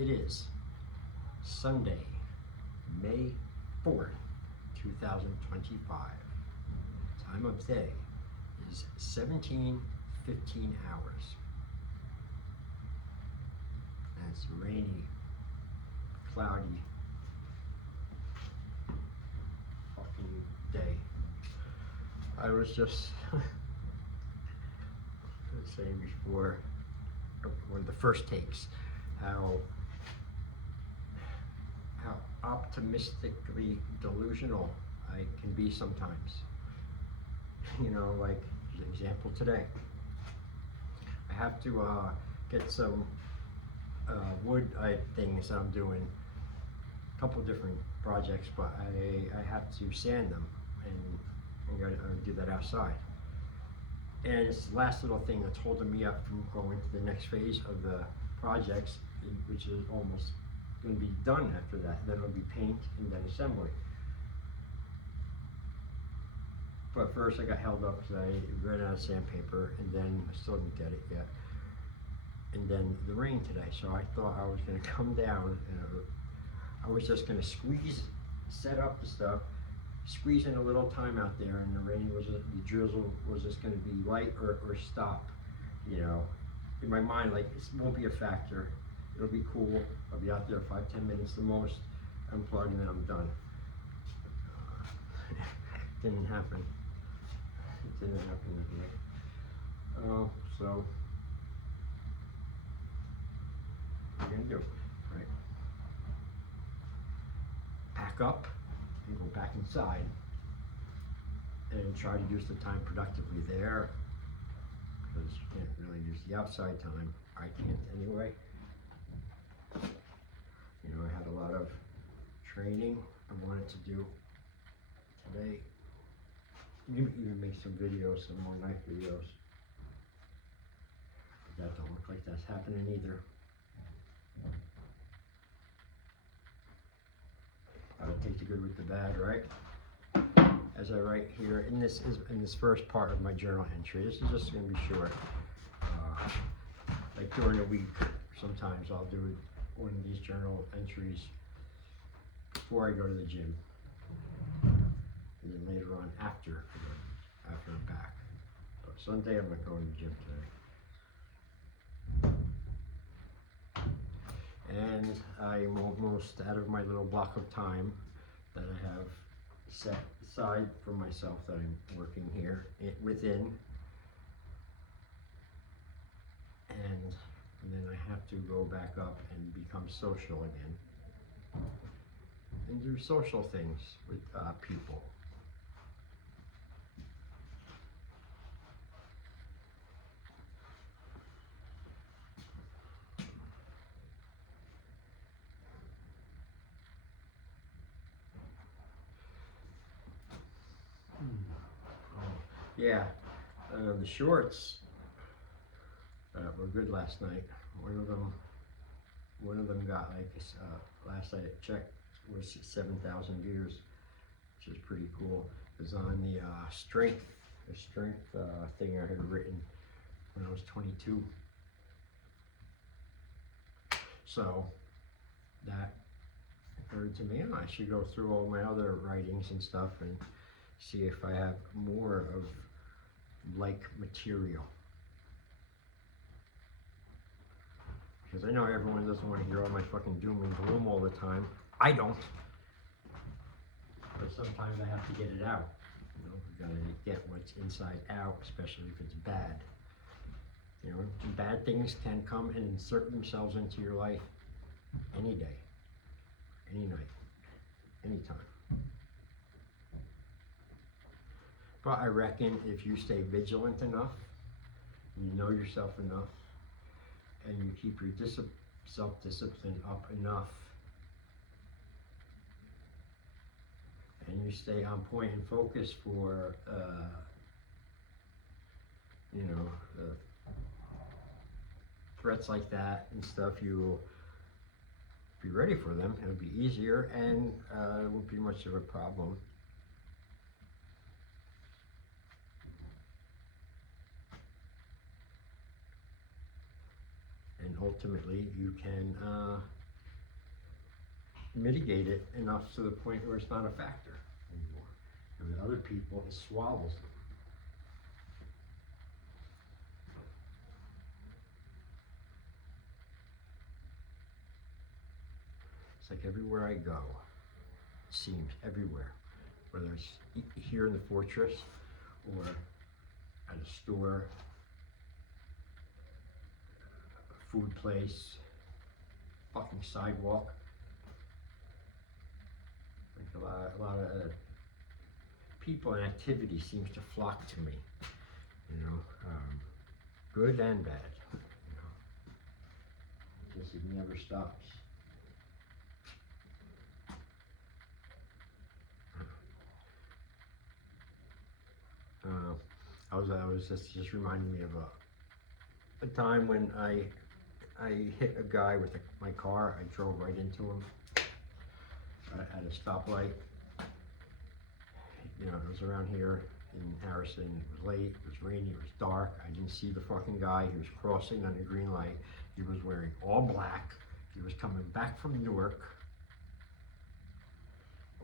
It is Sunday, May 4th, 2025. Time of day is 17:15 hours. And it's rainy, cloudy, fucking day. I was just saying before, one of the first takes, how optimistically delusional I can be sometimes. You know, like an example today, I have to get some wood things that I'm doing, a couple different projects, but I have to sand them, and I gotta do that outside. And it's the last little thing that's holding me up from going to the next phase of the projects, which is almost going to be done after that. Then it'll be paint and then assembly. But first I got held up because I ran out of sandpaper, and then I still didn't get it yet. And then the rain today, so I thought I was going to come down, and I was just going to set up the stuff, squeeze in a little time out there, and the rain was, the drizzle was just going to be light or stop. You know, in my mind, like, it won't be a factor. It'll be cool. I'll be out there 5-10 minutes the most, unplug, and then I'm done. Didn't happen. It didn't happen today. So what are you gonna do, right? Pack up and go back inside and try to use the time productively there, because you can't really use the outside time. I can't anyway. You know, I had a lot of training I wanted to do today. Even make some videos, some more knife videos. But that don't look like that's happening either. I'll take the good with the bad, right? As I write here, in this first part of my journal entry, this is just going to be short. Like during the week, sometimes I'll do one of these journal entries before I go to the gym, and then later on after I'm back. But Sunday I'm not going to the gym today. And I'm almost out of my little block of time that I have set aside for myself that I'm working here within. And then I have to go back up and become social again and do social things with people. Yeah, the shorts were good last night. One of them got, like, last I checked, was 7,000 views, which is pretty cool. It was on the strength thing I had written when I was 22. So that occurred to me, I should go through all my other writings and stuff and see if I have more of like material. Because I know everyone doesn't want to hear all my fucking doom and gloom all the time. I don't. But sometimes I have to get it out. You know, you gotta get what's inside out, especially if it's bad. You know, bad things can come and insert themselves into your life any day, any night, anytime. But I reckon if you stay vigilant enough, you know yourself enough, and you keep your self-discipline up enough, and you stay on point and focus for, you know, threats like that and stuff, you'll be ready for them. It'll be easier, and it won't be much of a problem. And ultimately, you can mitigate it enough to the point where it's not a factor anymore. And with other people, it swallows them. It's like everywhere I go, it seems everywhere, whether it's here in the fortress or at a store, a food place, fucking sidewalk. Like a lot of people and activity seems to flock to me, you know, good and bad. You know, just it never stops. I was just reminding me of a time when I hit a guy with my car. I drove right into him at a stoplight. You know, it was around here in Harrison. It was late, it was rainy, it was dark. I didn't see the fucking guy. He was crossing on the green light. He was wearing all black. He was coming back from Newark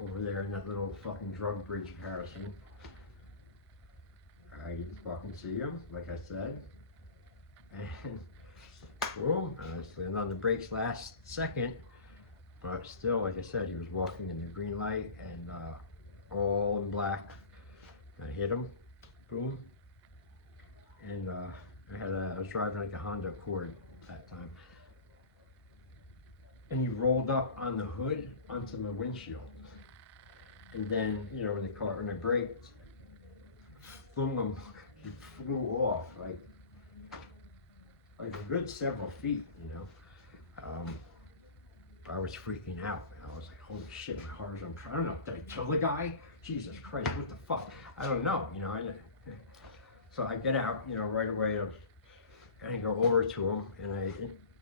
over there in that little fucking drug bridge of Harrison. I didn't fucking see him, like I said. And boom, I slammed on the brakes last second. But still, like I said, he was walking in the green light and all in black. I hit him, boom. And I was driving like a Honda Accord at that time. And he rolled up on the hood onto my windshield. And then, you know, when I braked, he flew off like a good several feet, you know. I was freaking out. I was like, holy shit, my heart was on. I don't know, did I kill the guy? Jesus Christ, what the fuck? I don't know, you know. So I get out, you know, right away, and I go over to him, and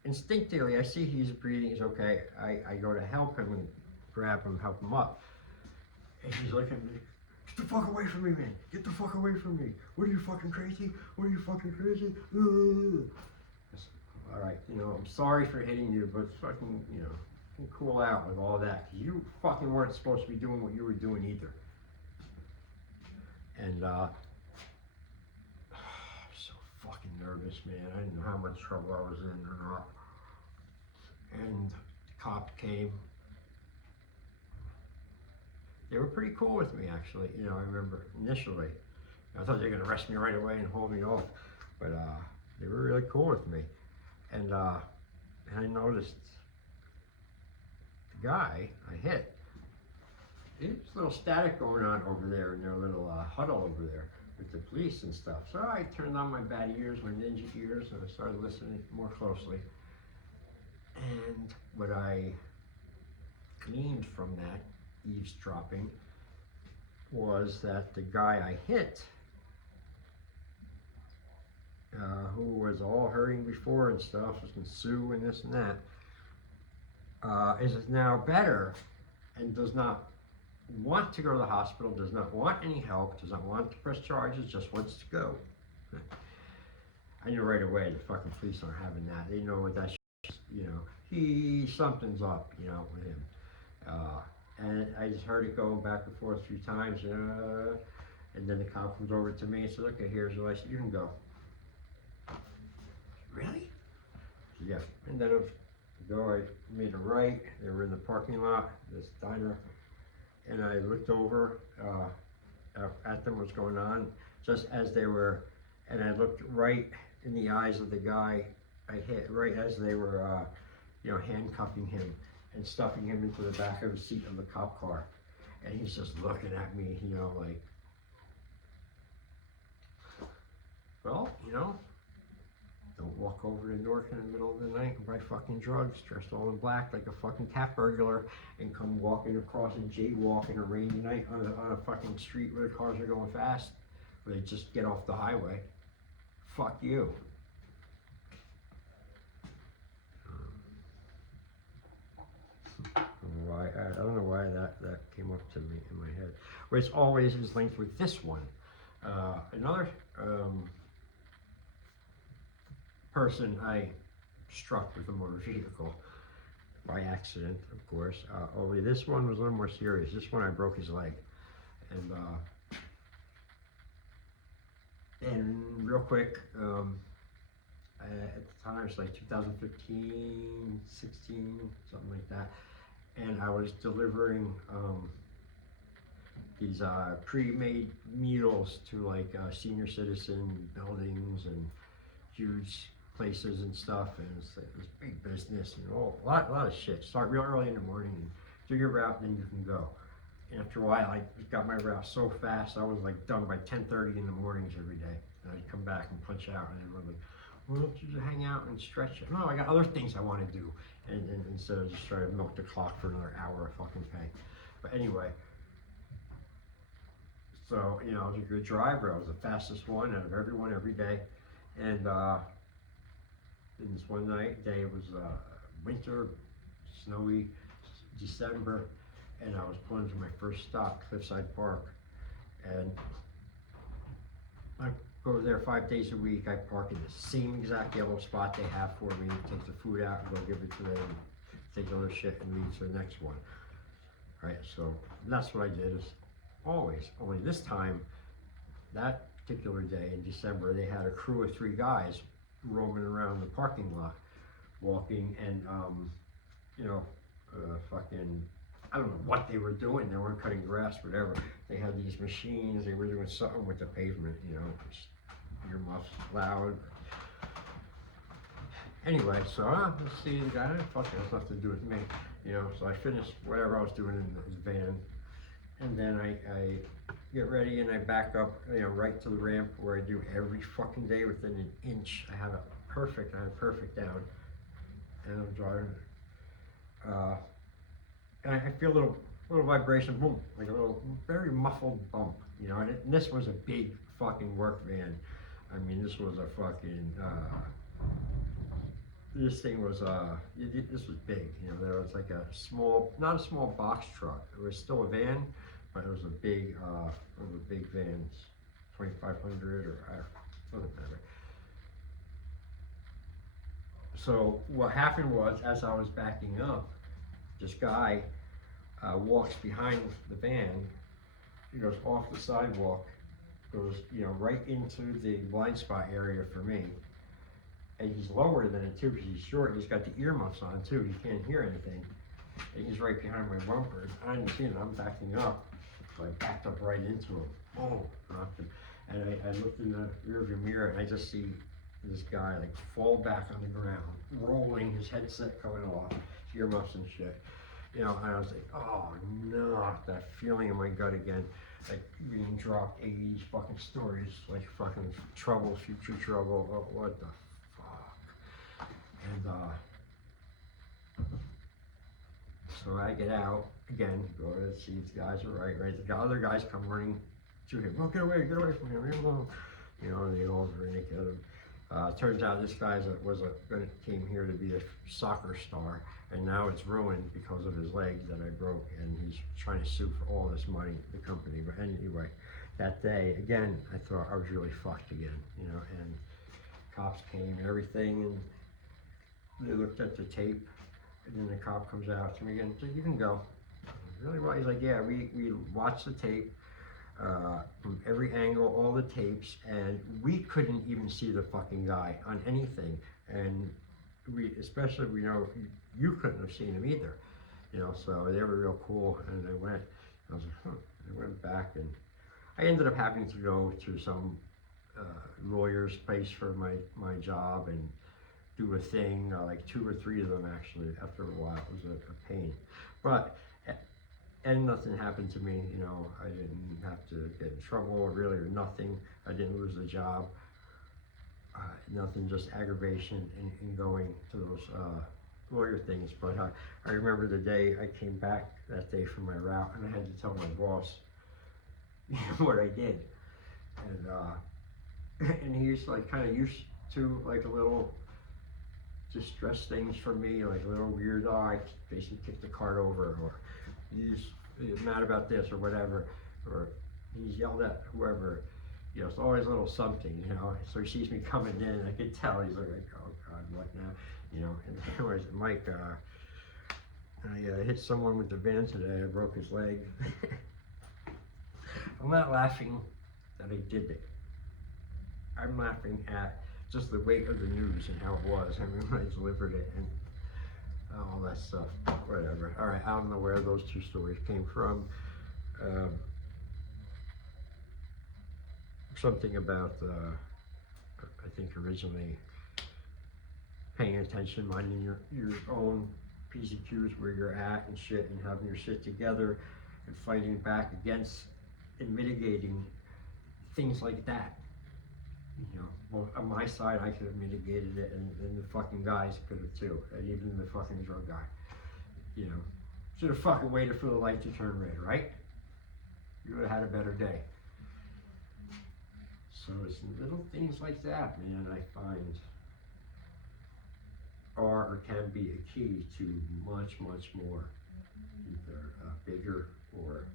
instinctively, I see he's breathing, he's okay. I go to help him and grab him, help him up. And he's looking at me, get the fuck away from me, man. Get the fuck away from me. What are you, fucking crazy? What are you, fucking crazy? All right, you know, I'm sorry for hitting you, but fucking, you know, can cool out with all that. You fucking weren't supposed to be doing what you were doing either. And so fucking nervous, man. I didn't know how much trouble I was in or not. And the cop came. They were pretty cool with me, actually. You know, I remember initially, I thought they were gonna arrest me right away and hold me off, but they were really cool with me. And I noticed the guy I hit. There's a little static going on over there in their little huddle over there with the police and stuff. So I turned on my bad ears, my ninja ears, and I started listening more closely. And what I gleaned from that eavesdropping was that the guy I hit, who was all hurting before and stuff, and Sue and this and that, is now better and does not want to go to the hospital, does not want any help, does not want to press charges, just wants to go. I knew right away the fucking police aren't having that. They know what that you know, something's up, you know, with him. And I just heard it going back and forth a few times, and then the cop comes over to me and says, okay, here's the license, you can go. Really? Yeah. And then I made a right. They were in the parking lot, this diner, and I looked over at them, what's going on, just as they were, and I looked right in the eyes of the guy I hit, right as they were, you know, handcuffing him and stuffing him into the back of the seat of the cop car. And he's just looking at me, you know, like, well, you know, don't walk over to Newark in the middle of the night and buy fucking drugs, dressed all in black like a fucking cat burglar, and come walking across and jaywalking a rainy night on a fucking street where the cars are going fast, where they just get off the highway. Fuck you. I don't know why that came up to me in my head. But it's always is linked with this one. Another person I struck with a motor vehicle by accident. accident, of course. Only this one was a little more serious. This one I broke his leg, and real quick, at the time it's like 2015, 16, something like that, and I was delivering these pre-made meals to like senior citizen buildings and huge places and stuff, and it's like this big business and a lot of shit. Start real early in the morning and do your route, then you can go. And after a while, I got my route so fast, I was like done by 10:30 in the mornings every day. And I'd come back and punch out, and I'm like, why don't you just hang out and stretch it? No, I got other things I want to do, and instead of just trying to milk the clock for another hour of fucking pay. But anyway, so you know, I was a good driver. I was the fastest one out of everyone every day, and this one day it was winter, snowy, December, and I was pulling to my first stop, Cliffside Park, and I go there 5 days a week. I park in the same exact yellow spot they have for me, take the food out and go give it to them, take other shit and leave to the next one. Right, so that's what I did is always, only this time, that particular day in December, they had a crew of 3 guys roaming around the parking lot, walking and, you know, fucking, I don't know what they were doing. They weren't cutting grass, whatever. They had these machines. They were doing something with the pavement, you know, just earmuffs loud. Anyway, so let's see the guy. Fuck it, has nothing to do with me, you know. So I finished whatever I was doing in the van, and then I get ready and I back up, you know, right to the ramp where I do every fucking day within an inch. I have it perfect. I have it perfect down, and I'm driving. And I feel a little vibration, boom, like a little very muffled bump, you know. And this was a big fucking work van. I mean, this was a fucking. This thing was this was big, you know. There was like a small, not a small box truck. It was still a van, but it was a big, van, 2,500 or doesn't matter. So what happened was, as I was backing up, this guy walks behind the van. He goes off the sidewalk, goes, you know, right into the blind spot area for me. And he's lower than it too, because he's short. He's got the earmuffs on too. He can't hear anything. And he's right behind my bumper. I didn't see it. I'm backing up, so I backed up right into him. Oh, knocked him. And I looked in the rearview mirror, and I just see this guy like fall back on the ground, rolling, his headset coming off, earmuffs and shit. You know, and I was like, oh no, that feeling in my gut again, like being dropped 80 fucking stories, like fucking trouble, future trouble. Oh, what the fuck? And so I get out again, go to see if the guys are right. The other guys come running to him. Oh, get away from him, leave him alone. You know, and they all ran at him. Turns out this guy came here to be a soccer star, and now it's ruined because of his leg that I broke, and he's trying to sue for all this money, the company. But anyway, that day, again, I thought I was really fucked again, you know, and cops came and everything, and they looked at the tape, and then the cop comes out to me again, so you can go. Really? Well, he's like, yeah, we watched the tape. From every angle, all the tapes, and we couldn't even see the fucking guy on anything, and especially, you know, you couldn't have seen him either, you know. So they were real cool, and I was like, huh. I went back, and I ended up having to go to some lawyer's place for my job and do a thing, like 2 or 3 of them actually. After a while, it was a pain, but. And nothing happened to me, you know. I didn't have to get in trouble or nothing. I didn't lose the job. Nothing, just aggravation in going to those lawyer things. But I remember the day I came back that day from my route, and I had to tell my boss what I did. And he's like kind of used to like a little distress things from me, like a little weird, I basically kicked the cart over, or he's mad about this or whatever, or he's yelled at whoever, you know. It's always a little something, you know. So he sees me coming in, I could tell he's like, oh God, what now, you know. And anyways, Mike, hit someone with the van today. I broke his leg. I'm not laughing that I did it. I'm laughing at just the weight of the news and how it was. I mean, when I delivered it and all that stuff. Whatever. All right, I don't know where those two stories came from. Something about, I think originally paying attention, minding your own P's and Q's, where you're at and shit, and having your shit together and fighting back against and mitigating things like that. You know, well, on my side, I could have mitigated it, and the fucking guys could have too, and even the fucking drug guy. You know, should have fucking waited for the light to turn red, right? You would have had a better day. So it's little things like that, man, I find are or can be a key to much, much more, either bigger or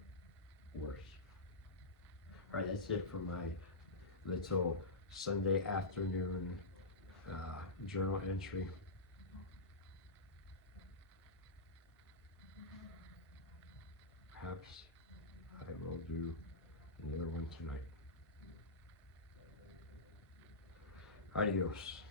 worse. All right, that's it for my little Sunday afternoon journal entry. Perhaps I will do another one tonight. Adios.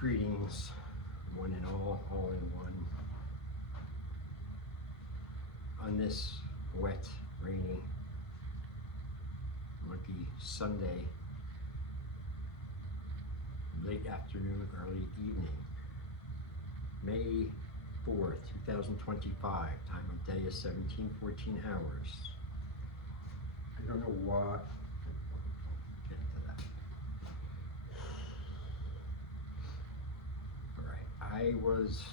Greetings, one and all in one. On this wet, rainy, muggy Sunday, late afternoon, early evening, May 4th, 2025, time of day is 17:14 hours. I don't know what, get into that. All right, I was